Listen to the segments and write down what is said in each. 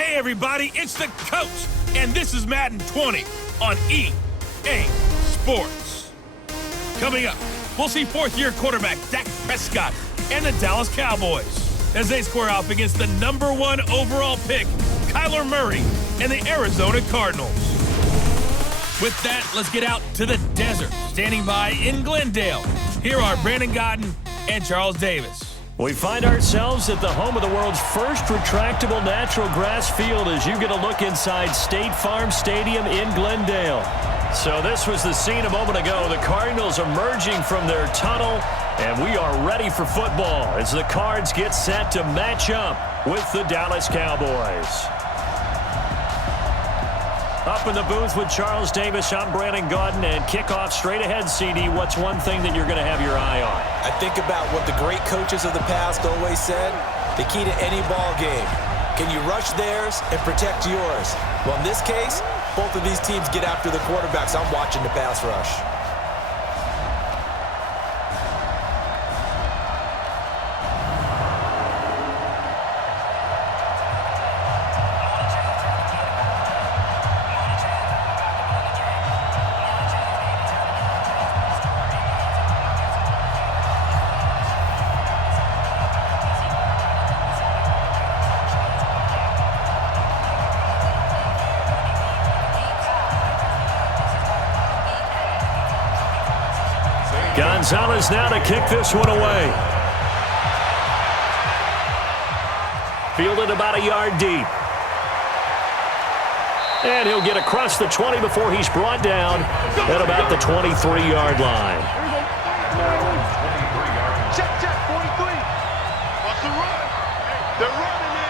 Hey everybody, it's the coach, and this is Madden 20 on EA Sports. Coming up, we'll see fourth-year quarterback Dak Prescott and the Dallas Cowboys as they square off against the #1 overall pick, Kyler Murray, and the Arizona Cardinals. With that, let's get out to the desert. Standing by in Glendale, here are Brandon Godden and Charles Davis. We find ourselves at the home of the world's first retractable natural grass field as you get a look inside State Farm Stadium in Glendale. So this was the scene a moment ago. The Cardinals emerging from their tunnel, and we are ready for football as the Cards get set to match up with the Dallas Cowboys. Up in the booth with Charles Davis, I'm Brandon Godden, and kickoff straight ahead, CD. What's one thing that you're going to have your eye on? I think about what the great coaches of the past always said, the key to any ball game. Can you rush theirs and protect yours? Well, in this case, both of these teams get after the quarterbacks. I'm watching the pass rush. Gonzalez now to kick this one away. Fielded about a yard deep. And he'll get across the 20 before he's brought down at about the 23-yard line. Check, 43. What's the run? They're running it.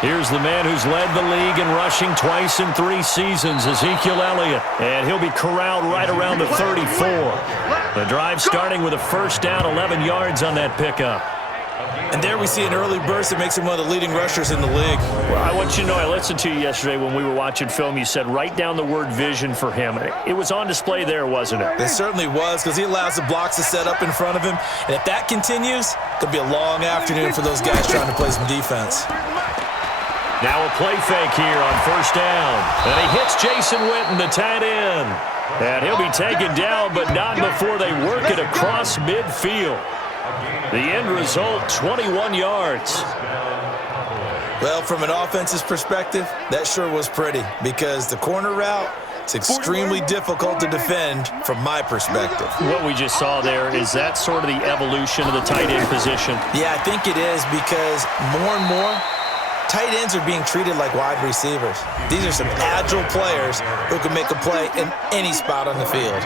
Here's the man who's led the league in rushing twice in 3 seasons, Ezekiel Elliott. And he'll be corralled right around the 34. The drive starting with a first down, 11 yards on that pickup. And there we see an early burst that makes him one of the leading rushers in the league. Well, I want you to know, I listened to you yesterday when we were watching film. You said write down the word vision for him. It was on display there, wasn't it? It certainly was, because he allows the blocks to set up in front of him. And if that continues, it'll be a long afternoon for those guys trying to play some defense. Now a play fake here on first down. And he hits Jason Witten, the tight end. And he'll be taken down, but not before they work it across midfield. The end result, 21 yards. Well, from an offense's perspective, that sure was pretty, because the corner route, it's extremely difficult to defend from my perspective. What we just saw there, is that sort of the evolution of the tight end position? Yeah, I think it is, because more and more, tight ends are being treated like wide receivers. These are some agile players who can make a play in any spot on the field.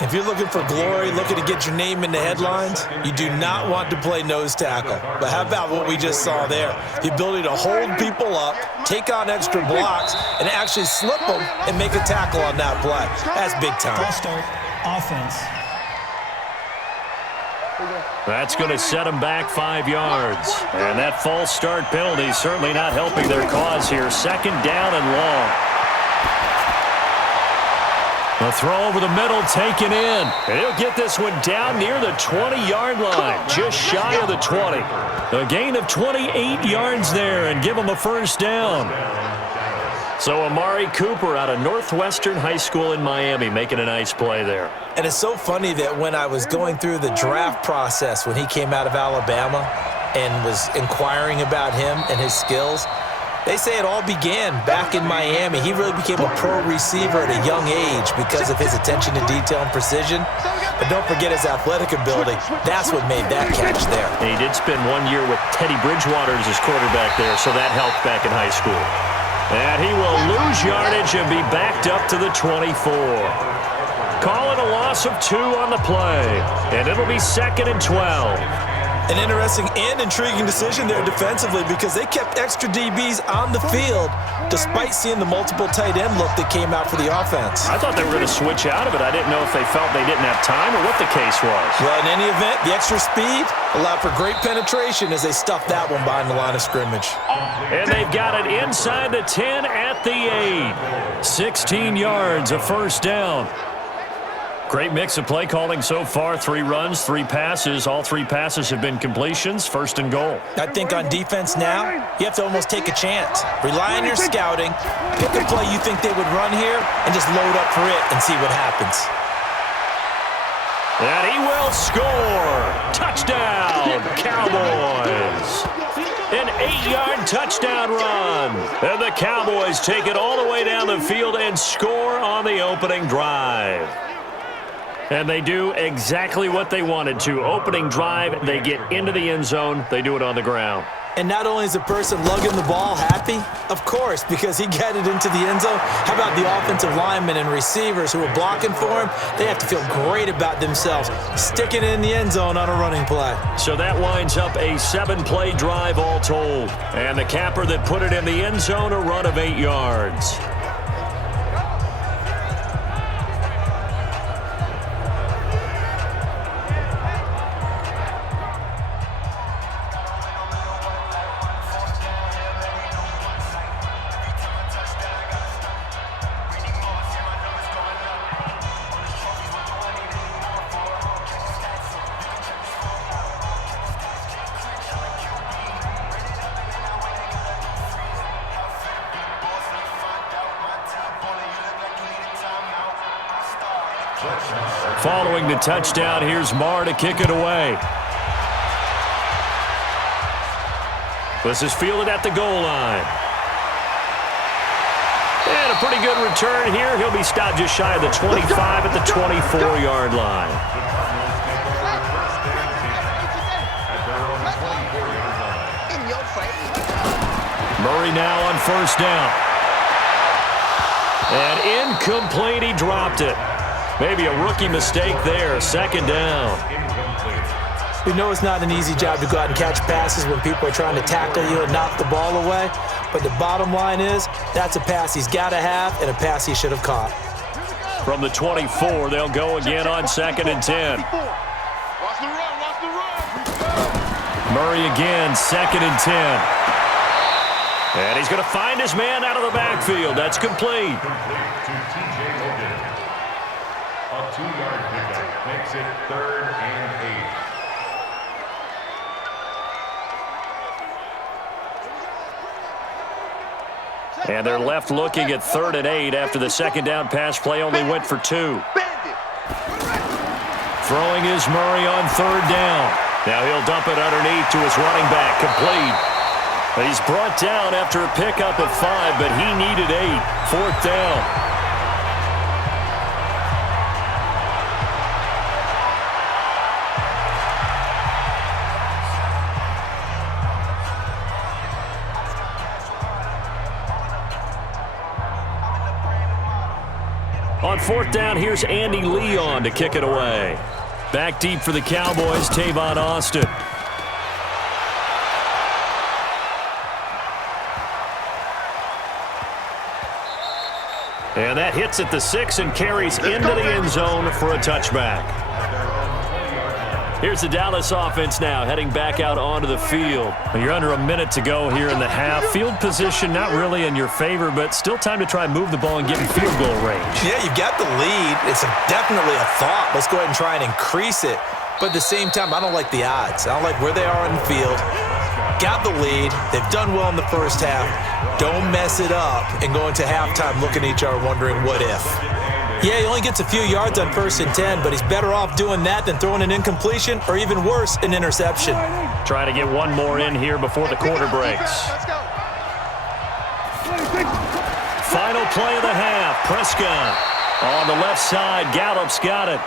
If you're looking for glory, looking to get your name in the headlines, you do not want to play nose tackle. But how about what we just saw there? The ability to hold people up, take on extra blocks, and actually slip them and make a tackle on that play. That's big time. Ball start, offense. That's going to set them back 5 yards. And that false start penalty is certainly not helping their cause here. Second down and long. The throw over the middle taken in. And he'll get this one down near the 20-yard line, just shy of the 20. A gain of 28 yards there and give him a first down. So Amari Cooper out of Northwestern High School in Miami making a nice play there. And it's so funny that when I was going through the draft process when he came out of Alabama and was inquiring about him and his skills, they say it all began back in Miami. He really became a pro receiver at a young age because of his attention to detail and precision. But don't forget his athletic ability. That's what made that catch there. And he did spend 1 year with Teddy Bridgewater as his quarterback there, so that helped back in high school. And he will lose yardage and be backed up to the 24. Call it a loss of 2 on the play, and it'll be 2nd and 12. An interesting and intriguing decision there defensively, because they kept extra DBs on the field despite seeing the multiple tight end look that came out for the offense. I thought they were going to switch out of it. I didn't know if they felt they didn't have time or what the case was. Well, in any event, the extra speed allowed for great penetration as they stuffed that one behind the line of scrimmage. And they've got it inside the 10 at the 8. 16 yards, a first down. Great mix of play calling so far. 3 runs, 3 passes. All 3 passes have been completions. First and goal. I think on defense now, you have to almost take a chance. Rely on your scouting. Pick a play you think they would run here and just load up for it and see what happens. And he will score. Touchdown, Cowboys. An 8-yard touchdown run. And the Cowboys take it all the way down the field and score on the opening drive. And they do exactly what they wanted to. Opening drive, they get into the end zone. They do it on the ground. And not only is the person lugging the ball happy, of course, because he got it into the end zone. How about the offensive linemen and receivers who are blocking for him? They have to feel great about themselves, sticking it in the end zone on a running play. So that winds up a 7-play drive all told. And the capper that put it in the end zone, a run of 8 yards. Following the touchdown, here's Marr to kick it away. This is fielded at the goal line. And a pretty good return here. He'll be stopped just shy of the 25 at the 24-yard line. Murray now on first down. And incomplete, he dropped it. Maybe a rookie mistake there. Second down. We know it's not an easy job to go out and catch passes when people are trying to tackle you and knock the ball away. But the bottom line is that's a pass he's got to have and a pass he should have caught. From the 24, they'll go again on 2nd and 10. Watch the run, watch the run. Murray again, 2nd and 10. And he's going to find his man out of the backfield. That's complete. A 2-yard pickup makes it 3rd and 8. And they're left looking at 3rd and 8 after the second down pass play only went for 2. Throwing is Murray on 3rd down. Now he'll dump it underneath to his running back, complete. He's brought down after a pickup of 5, but he needed 8. 4th down. On 4th down, here's Andy Leon to kick it away. Back deep for the Cowboys, Tavon Austin. And that hits at the 6 and carries into the end zone for a touchback. Here's the Dallas offense now, heading back out onto the field. You're under a minute to go here in the half. Field position not really in your favor, but still time to try and move the ball and get in field goal range. Yeah, you've got the lead. It's definitely a thought. Let's go ahead and try and increase it. But at the same time, I don't like the odds. I don't like where they are on the field. Got the lead. They've done well in the first half. Don't mess it up and go into halftime looking at each other wondering what if. Yeah, he only gets a few yards on 1st and 10, but he's better off doing that than throwing an incompletion or even worse, an interception. Trying to get one more in here before the quarter breaks. Final play of the half. Prescott on the left side. Gallup's got it.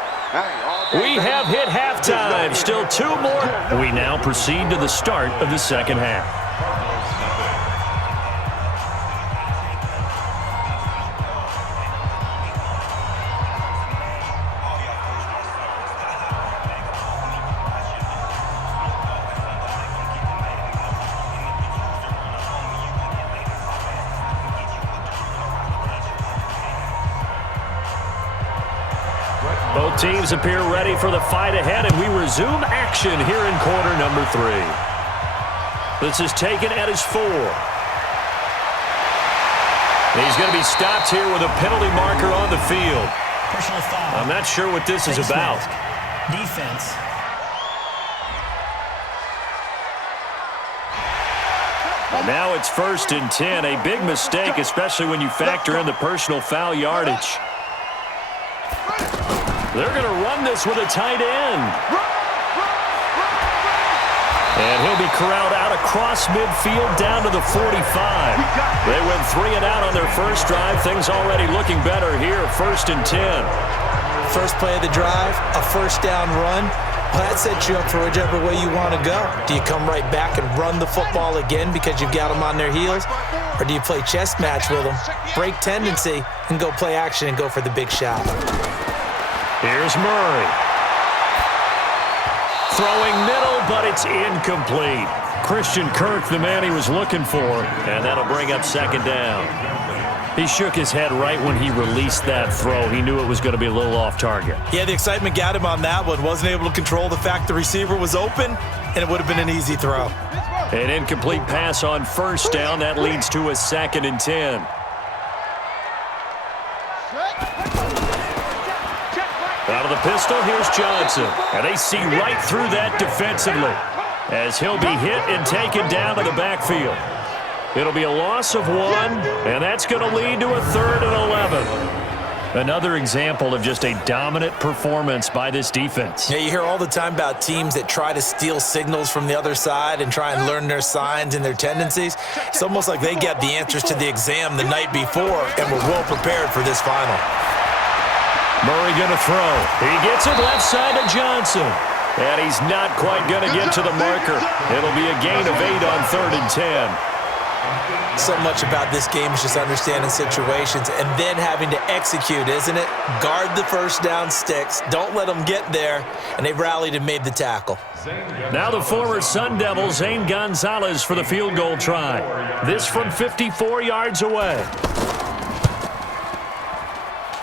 We have hit halftime. Still 2 more. We now proceed to the start of the second half. Both teams appear ready for the fight ahead, and we resume action here in quarter number 3. This is taken at his 4. He's going to be stopped here with a penalty marker on the field. Personal foul. I'm not sure what this is Face about. mask. Defense. Now it's 1st and 10. A big mistake, especially when you factor in the personal foul yardage. They're going to run this with a tight end. And he'll be corralled out across midfield down to the 45. They went 3 and out on their first drive. Things already looking better here. 1st and 10. First play of the drive, a first down run. Well, that sets you up for whichever way you want to go. Do you come right back and run the football again because you've got them on their heels? Or do you play chess match with them, break tendency, and go play action and go for the big shot? Here's Murray. Throwing middle, but it's incomplete. Christian Kirk, the man he was looking for, and that'll bring up 2nd down. He shook his head right when he released that throw. He knew it was going to be a little off target. Yeah, the excitement got him on that one. Wasn't able to control the fact the receiver was open, and it would have been an easy throw. An incomplete pass on 1st down. That leads to a 2nd and 10. Out of the pistol, here's Johnson. And they see right through that defensively as he'll be hit and taken down to the backfield. It'll be a loss of 1, and that's going to lead to a 3rd and 11. Another example of just a dominant performance by this defense. Yeah, you hear all the time about teams that try to steal signals from the other side and try and learn their signs and their tendencies. It's almost like they got the answers to the exam the night before and were well prepared for this final. Murray going to throw. He gets it left side to Johnson. And he's not quite going to get to the marker. It'll be a gain of 8 on 3rd and 10. So much about this game is just understanding situations and then having to execute, isn't it? Guard the first down sticks. Don't let them get there. And they rallied and made the tackle. Now the former Sun Devil, Zane Gonzalez, for the field goal try. This from 54 yards away.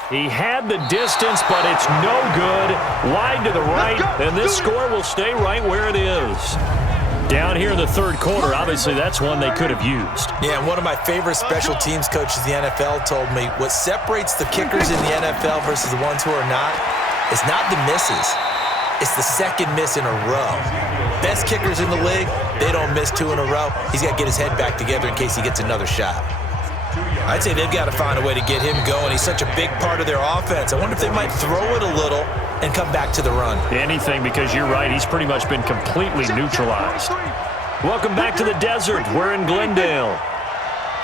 He had the distance, but it's no good. Wide to the right, and this score will stay right where it is. Down here in the 3rd quarter, obviously that's one they could have used. Yeah, and one of my favorite special teams coaches in the NFL told me what separates the kickers in the NFL versus the ones who are not is not the misses. It's the second miss in a row. Best kickers in the league, they don't miss 2 in a row. He's got to get his head back together in case he gets another shot. I'd say they've got to find a way to get him going. He's such a big part of their offense. I wonder if they might throw it a little and come back to the run. Anything, because you're right, he's pretty much been completely neutralized. Welcome back to the desert. We're in Glendale.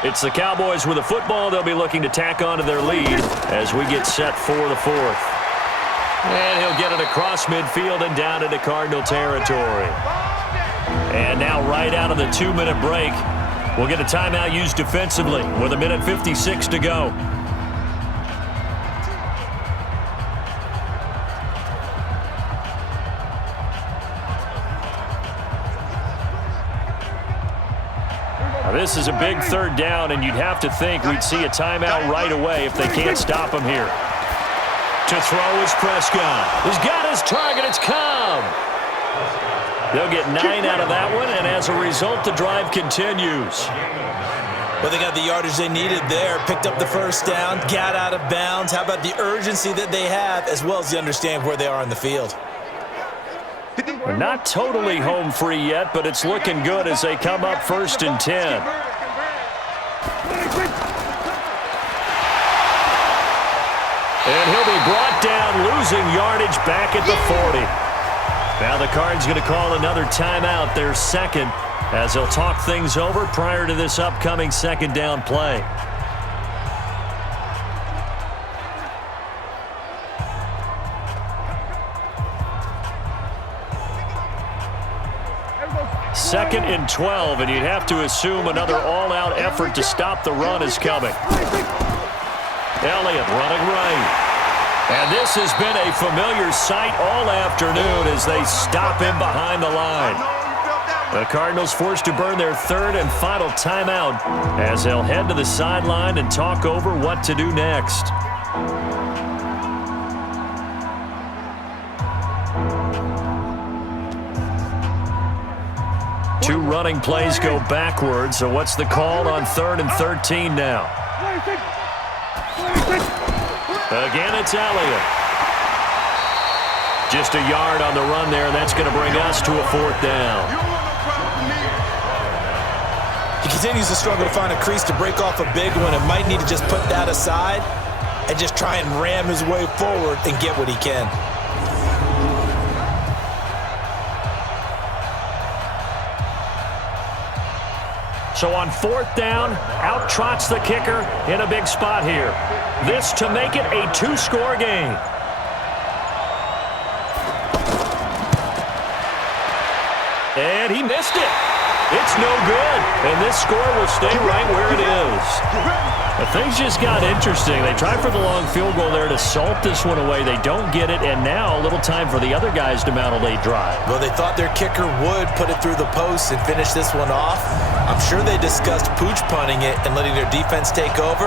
It's the Cowboys with a football. They'll be looking to tack on to their lead as we get set for the 4th. And he'll get it across midfield and down into Cardinal territory. And now right out of the 2-minute break, we'll get a timeout used defensively with 1:56 to go. Now this is a big 3rd down, and you'd have to think we'd see a timeout right away if they can't stop him here. To throw is Prescott. He's got his target. It's Cobb. They'll get 9 out of that one, and as a result, the drive continues. Well, they got the yardage they needed there, picked up the first down, got out of bounds. How about the urgency that they have, as well as the understanding where they are in the field? We're not totally home free yet, but it's looking good as they come up 1st and 10. And he'll be brought down, losing yardage back at the 40. Now the Cards going to call another timeout, their 2nd, as they'll talk things over prior to this upcoming 2nd down play. Second and 12, and you'd have to assume another all-out effort to stop the run is coming. Elliott running right. And this has been a familiar sight all afternoon as they stop him behind the line. The Cardinals forced to burn their 3rd and final timeout as they'll head to the sideline and talk over what to do next. Two running plays go backwards, so what's the call on 3rd and 13 now? Again, it's Elliott. Just a yard on the run there, and that's going to bring us to a 4th down. He continues to struggle to find a crease to break off a big one and might need to just put that aside and just try and ram his way forward and get what he can. So on 4th down, out trots the kicker in a big spot here. This to make it a 2-score game. And he missed it. It's no good. And this score will stay right where it is. But things just got interesting. They tried for the long field goal there to salt this one away. They don't get it, and now a little time for the other guys to mount a late drive. Well, they thought their kicker would put it through the post and finish this one off. I'm sure they discussed pooch punting it and letting their defense take over.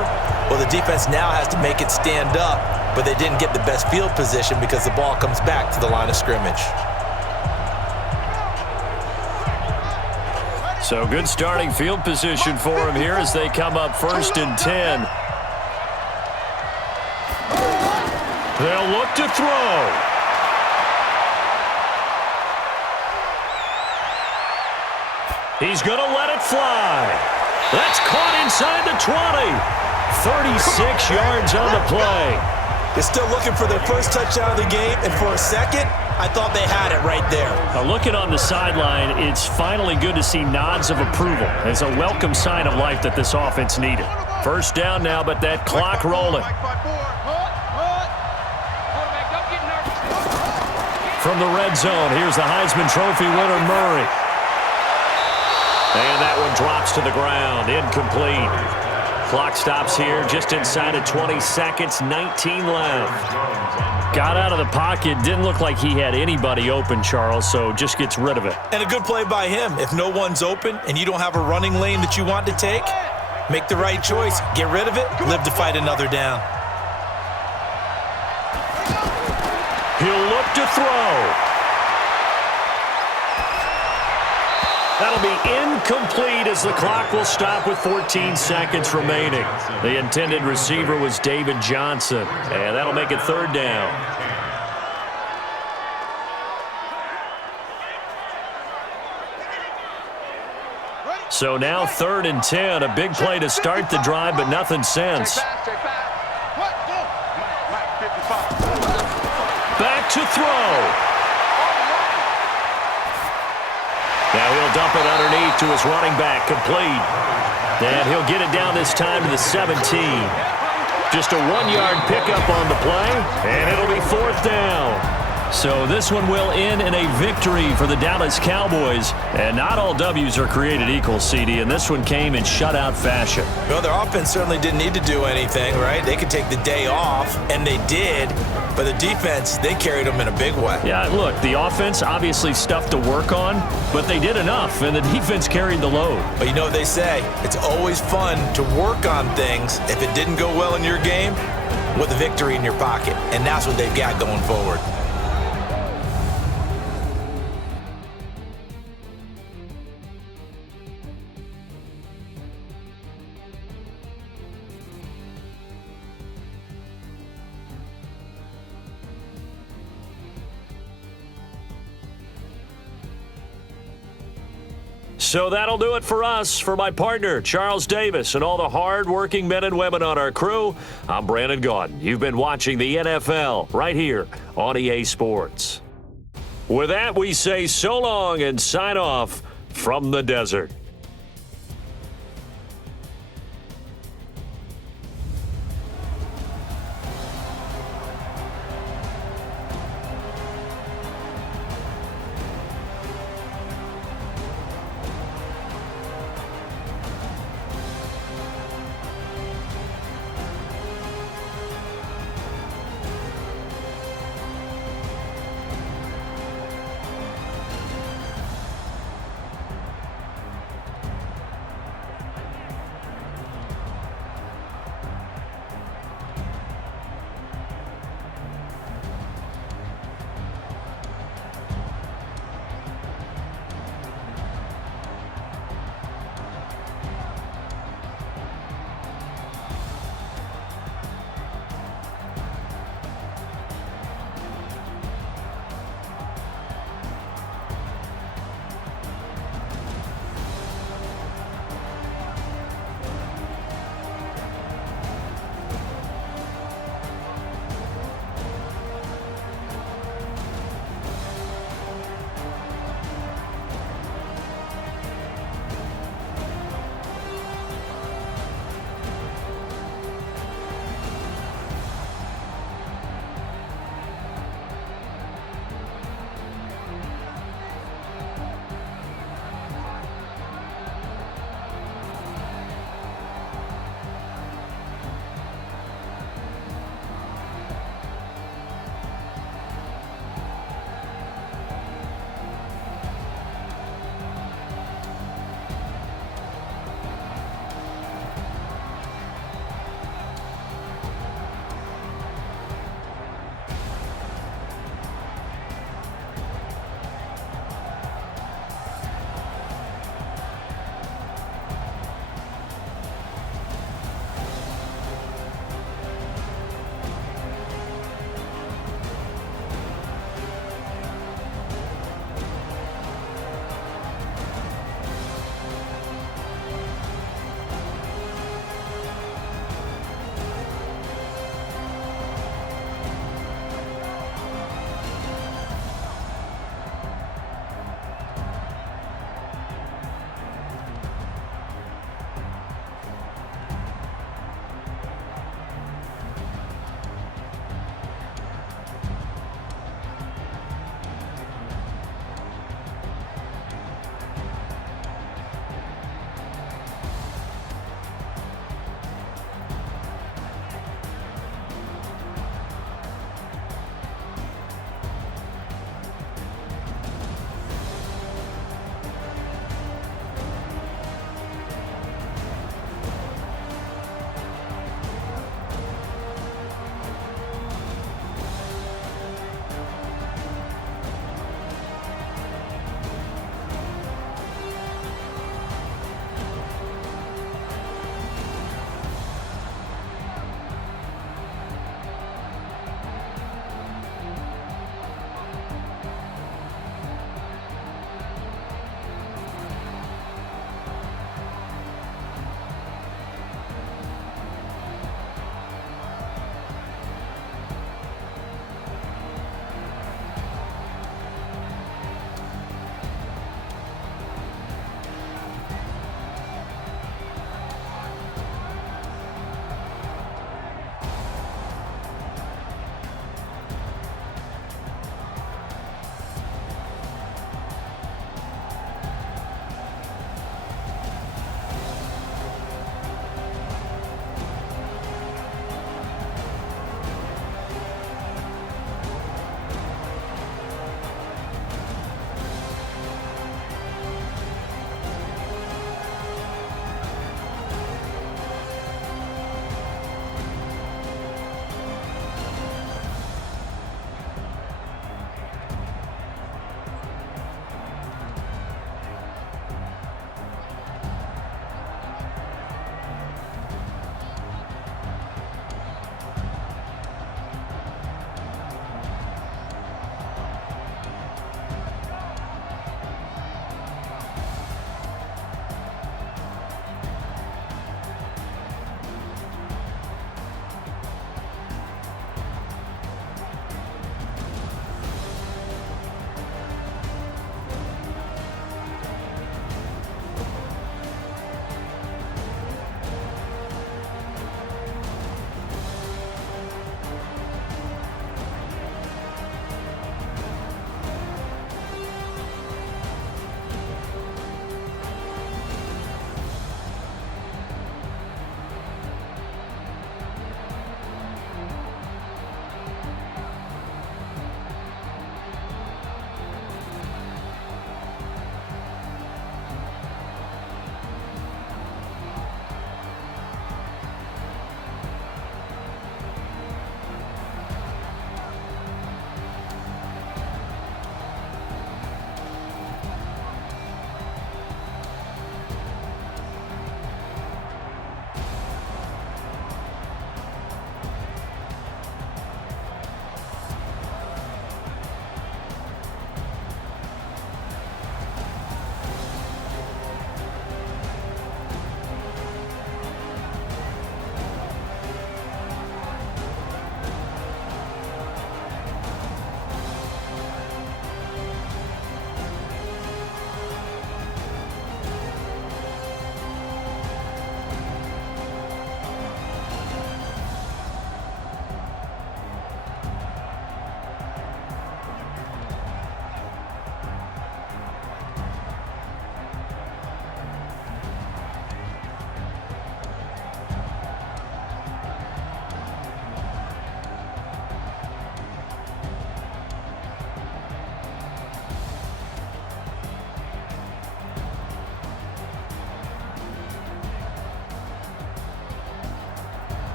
Well, the defense now has to make it stand up, but they didn't get the best field position because the ball comes back to the line of scrimmage. So good starting field position for him here as they come up 1st and 10. They'll look to throw. He's going to let it fly. That's caught inside the 20. 36 yards on the play. They're still looking for their first touchdown of the game, and for a second, I thought they had it right there. Now looking on the sideline, it's finally good to see nods of approval. It's a welcome sign of life that this offense needed. 1st down now, but that clock rolling. From the red zone, here's the Heisman Trophy winner, Murray. And that one drops to the ground, incomplete. Clock stops here just inside of 20 seconds, 19 left. Got out of the pocket, didn't look like he had anybody open, Charles, so just gets rid of it. And a good play by him. If no one's open and you don't have a running lane that you want to take, make the right choice, get rid of it, live to fight another down. He'll look to throw. That'll be incomplete as the clock will stop with 14 seconds remaining. The intended receiver was David Johnson, and that'll make it 3rd down. So now 3rd and 10, a big play to start the drive, but nothing since. Back to throw. Now he'll dump it underneath to his running back, complete. And he'll get it down this time to the 17. Just a 1-yard pickup on the play, and it'll be 4th down. So this one will end in a victory for the Dallas Cowboys. And not all W's are created equal, CD, and this one came in shutout fashion. Well, their offense certainly didn't need to do anything, right? They could take the day off, and they did. But the defense, they carried them in a big way. Yeah, look, the offense obviously stuff to work on, but they did enough, and the defense carried the load. But you know what they say, it's always fun to work on things if it didn't go well in your game with a victory in your pocket, and that's what they've got going forward. So that'll do it for us. For my partner, Charles Davis, and all the hard-working men and women on our crew, I'm Brandon Gaudin. You've been watching the NFL right here on EA Sports. With that, we say so long and sign off from the desert.